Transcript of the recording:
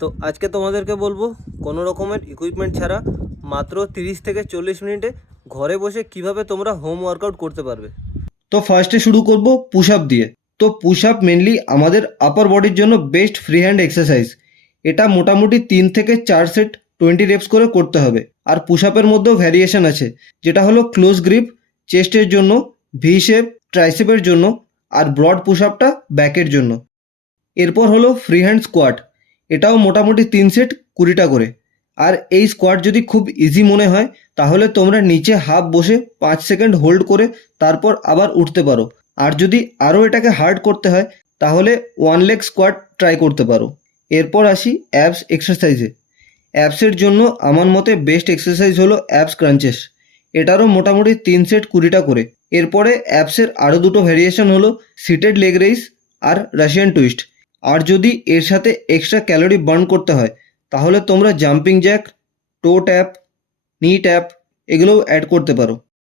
তো আজকে তোমাদেরকে বলবো কোনো রকমের ইকুইপমেন্ট ছাড়া মাত্র 30 থেকে 40 মিনিটে ঘরে বসে কিভাবে তোমরা হোম ওয়ার্কআউট করতে পারবে। তো ফার্স্টে শুরু করব পুশ আপ দিয়ে। তো পুশ আপ মেনলি আমাদের আপার বডির জন্য বেস্ট ফ্রি হ্যান্ড এক্সারসাইজ। এটা মোটামুটি 3 থেকে 4 সেট 20 রেপস করে করতে হবে। আর পুশ আপের মধ্যেও ভ্যারিয়েশন আছে, যেটা হলো ক্লোজ গ্রিপ চেস্টের জন্য, ভি শেপ ট্রাইসেপের জন্য, আর ব্রড পুশ আপটা ব্যাকের জন্য। এরপর হলো ফ্রি হ্যান্ড স্কোয়াট। এটাও মোটামুটি 3 সেট 20টা করে। আর এই স্কোয়াট যদি খুব ইজি মনে হয় তাহলে তোমরা নিচে হাফ বসে 5 সেকেন্ড হোল্ড করে তারপর আবার উঠতে পারো। আর যদি আরও এটাকে হার্ড করতে হয় তাহলে ওয়ান লেগ স্কোয়াট ট্রাই করতে পারো। এরপর আসি অ্যাবস এক্সারসাইজে। অ্যাবসের জন্য আমার মতে বেস্ট এক্সারসাইজ হলো অ্যাবস ক্রাঞ্চেস। এটারও মোটামুটি 3 সেট 20টা করে। এরপরে অ্যাবসের আরও দুটো ভ্যারিয়েশন হলো সিটেড লেগ রেইস আর রাশিয়ান টুইস্ট। আর যদি এর সাথে এক্সট্রা ক্যালোরি বার্ন করতে হয় তাহলে তোমরা জাম্পিং জ্যাক, টো ট্যাপ, নি ট্যাপ এগুলোও অ্যাড করতে পারো।